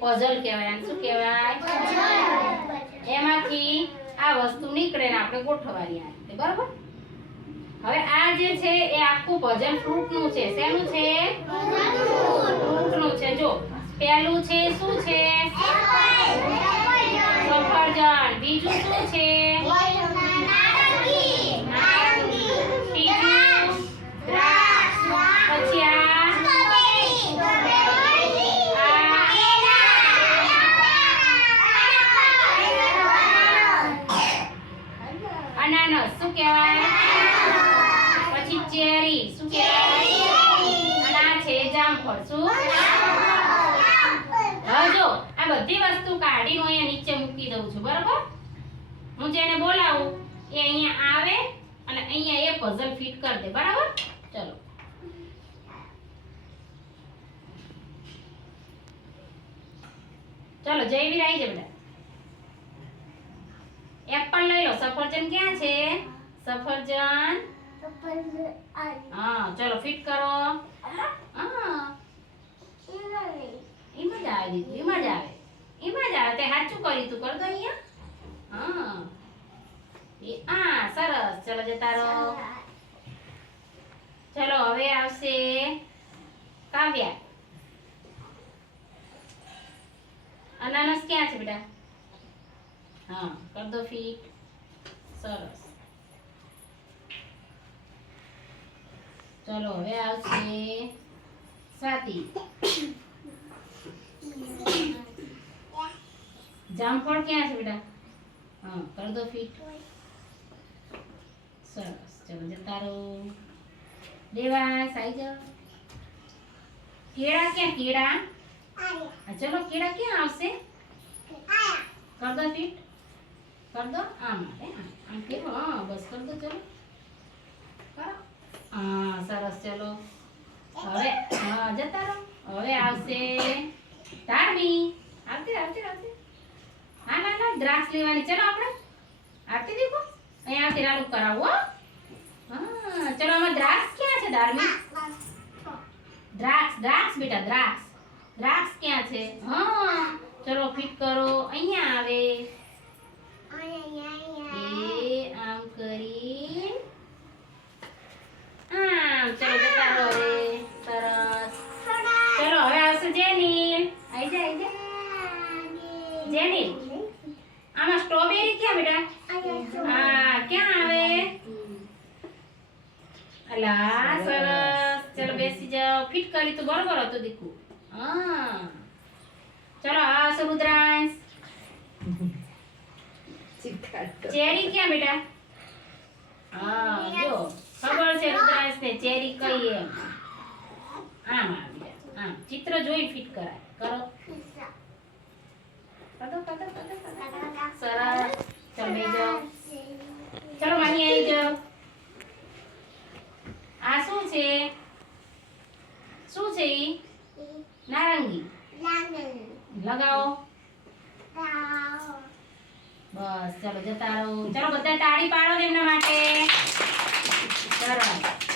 Puzzle કહેવાય શું કહેવાય? એમાંથી આ વસ્તુ નીકળે ને આપણે ગોઠવવાની આ રીતે બરાબર? હવે આ જે છે એ આખું પઝલ ફ્રૂટનું છે. શેનું છે? ફ્રૂટનું છે. જો પહેલું છે શું છે? સફરજન. બીજું શું છે ત્રીજું દ્રાક્ષ પછી આ અનાનસ શું કહેવાય? પછી ચેરી. શું કહેવાય? અને આ છે જામફળ. શું? હજો આ બધી વસ્તુ કાઢીને હું અહીંયા નીચે મૂકી દઉં છું બરાબર? હું જેને બોલાવું એ અહીંયા આવે અને અહીંયા એ પઝલ ફિટ કરી દે બરાબર? ચલો. ચલો જયવીર આવી જાય બધા. એપલ લઈ લો. સફરજન ક્યાં છે? સફરજન? હા ચલો ફિટ કરો. હા. એમાં જ આવે દીકરી એમાં જ આવે. એમાં જ આવે. તે સાચું કર્યું તું કર દો અહીંયા. હા. એ આ સરસ. ચલો જતા રહો. ચલો હવે આવશે કાવ્યા. અનાનસ ક્યાં છે બેટા? હા કર દો ફિટ. સરસ. ચલો હવે આવશે સ્વાતિ. જામફળ ક્યાં છે બેટા? હા કર દો ફિટ. સરસ ચલો જતા રહો દેવાસ આવી જાઓ કેળા? ક્યાં કેળા ચલો કેળા ક્યાં આવશે? કર દો ફિટ. કર દો આમ આમ. કેવો હા બસ કર દો ચલો. ચલો. હવે, હા, જતા રહો. હવે આવશે ધાર્મી આવતી આવતી આવતી હા, ના ના દ્રાસ લેવાની. ચલો આપણે. આવતી દીપો અહીંયા આવતી રાલુ કરાવો, હો. ચલો, આમાં દ્રાક્ષ ક્યાં છે ધાર્મિક દ્રાક્ષ દ્રાક્ષ, બેટા, દ્રાક્ષ. દ્રાક્ષ ક્યાં છે? હા, ચલો ફિટ કરો. અહીંયા આવે. એ જા આમાં સ્ટ્રોબેરી ક્યાં બેટા? હા ક્યાં આવે? અલા સરસ. ચલો બેસી જાઓ. ફિટ કરી તો. બરોબર હતું દીકુ. હા. ચલો આ સમુદ્રાંશ. ચેરી ક્યાં બેટા? હા જો. ખબર છે રુદ્રાંશ ને ચેરી કઈ એમ. આમ આવી. આમ. ચિત્ર જોઈ ફિટ કરાય. કરો. કરો કરો કરો કરો. આ શું છે શું છે ઈ નારંગી લગાવો બસ ચલો, જતા રહો. ચલો, બધા તાળી પાડો એમના માટે. સરસ.